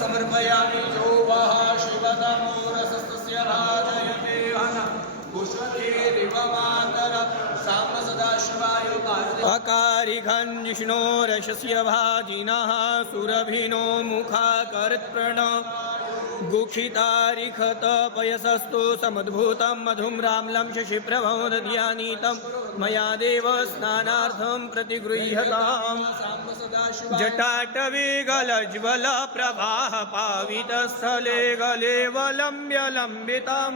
समर्पयामि जो वः शिवतमो रसस्तस्य भाजयते हनः कुशलेरिव मातर साम सदाशिवाय अकारिघं जिष्णोरशस्य भाजिनः सुरभिनो मुखाकर्त्प्रण गुखितारिखत पयसस्तु समद्भूतं मधुं राम्लं शशिप्रभं दध्यानीतं मया देव स्नानार्थं प्रतिगृह्यताम् जटाटवीगलज्वलप्रवाह पावितस्थले गलेवलम्ब्यलम्बितां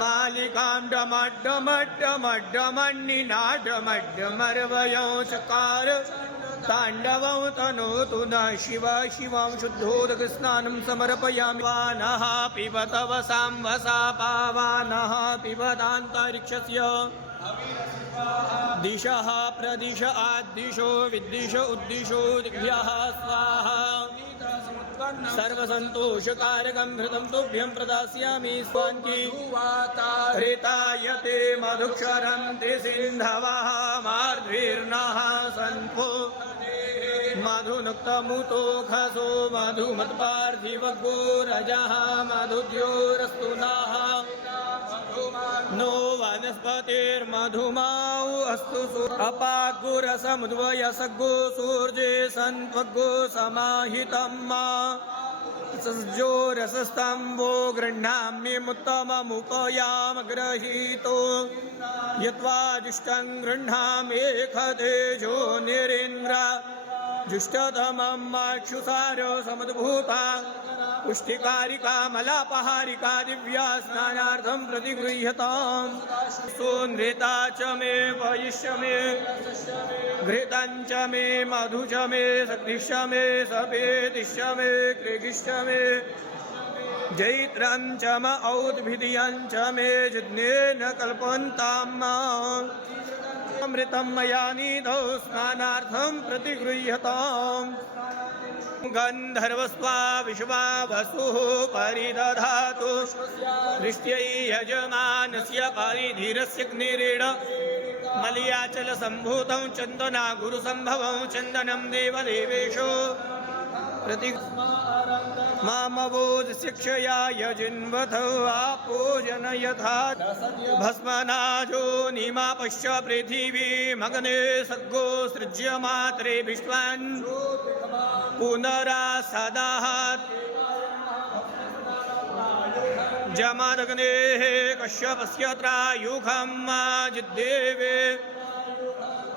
मालिकां डमड्डमड्डमड्डमण्डिनाडमड्डमर्वयो चकार ताण्डवं तनोतु नः शिव शिवं शुद्धोदकस्नानं समर्पयामि वानः पिबतव सांवसा पावानः पिबतान्तरिक्षस्य दिशः प्रदिश आद्दिशो विद्दिश उद्दिशो दिभ्यः स्वाहा सर्वसन्तोषकारकं घृतं तुभ्यं प्रदास्यामि स्वान्की हृतायते मधुक्षरन्ति सिन्धवः मार्द्भिर्नः सन्फो मधुनुक्तमुतो खसो मधुमत्पार्थिवगो रजः मधुद्योरस्तु नः नो वनस्पतिर्मधुमाउ अस्तु अपागुरसमुद्वयसगो सूर्ये सन्त्वगो समाहितं मा सज्जो रसस्तम्भो गृह्णाम्यमुत्तममुपयामग्रहीतो यत्वादिष्टं गृह्णाम्येखतेजो निरीन्द्र जुष्टतमं माक्षुसारो समद्भूता पुष्टिकारिका मलापहारिका दिव्या स्नानार्थं प्रतिगृह्यताम् सुनृता च मे वयिष्य मे घृतं च मे मधु च मे सग्निश्च मे सपेतिश्च मे कृगिश्च मे जैत्रं च म औद्भिदियं च मे जिज्ञेन कल्पन्ताम् अमृतं मया निधौ स्नानार्थं प्रतिगृह्यताम् गन्धर्वस्वा विश्वा वसुः परिदधातु दृष्ट्यै यजमानस्य परिधीरस्य अग्निरेण मलयाचलसम्भूतं चन्दना गुरुसम्भवं चन्दनं देवदेवेशो प्रति मामवोदशिक्षया यजिन्वथ आपोजन यथा भस्मनाजो निमापश्च पृथिवी मग्ने सद्गो सृज्य मात्रे विश्वान् पुनरासदात् जमदग्नेः कश्यपस्य त्रायुखं जिद्देवे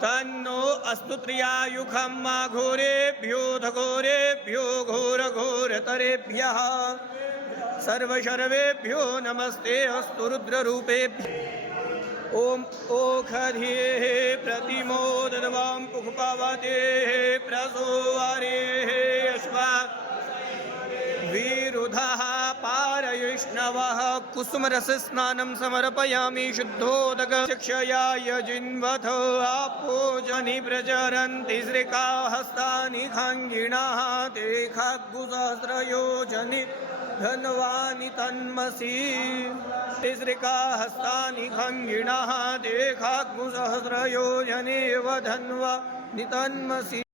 तन्नो अस्तु त्रियायुखं घोरेभ्यो घोरेभ्यो घोरघोरतरेभ्यः सर्वशर्वेभ्यो नमस्ते अस्तु रुद्ररूपेभ्यः ओम ओखधेः प्रतिमोदनवां पुष्पवतेः प्रसोवारेः अश्वा विरुधः पारयिष्णवः कुसुमरसस्नानं समर्पयामि शुद्धोदक शिक्षया यजिन्वथ आपोजनि प्रचरन्ति श्रीकाहस्तानि खाङ्गिणः ते खाग्गुसहस्रयोजनि धन्वानि तन्मसि श्रीकाहस्तानि खाङ्गिणः ते खाग्गुसहस्रयोजनेव धन्वानि तन्मसि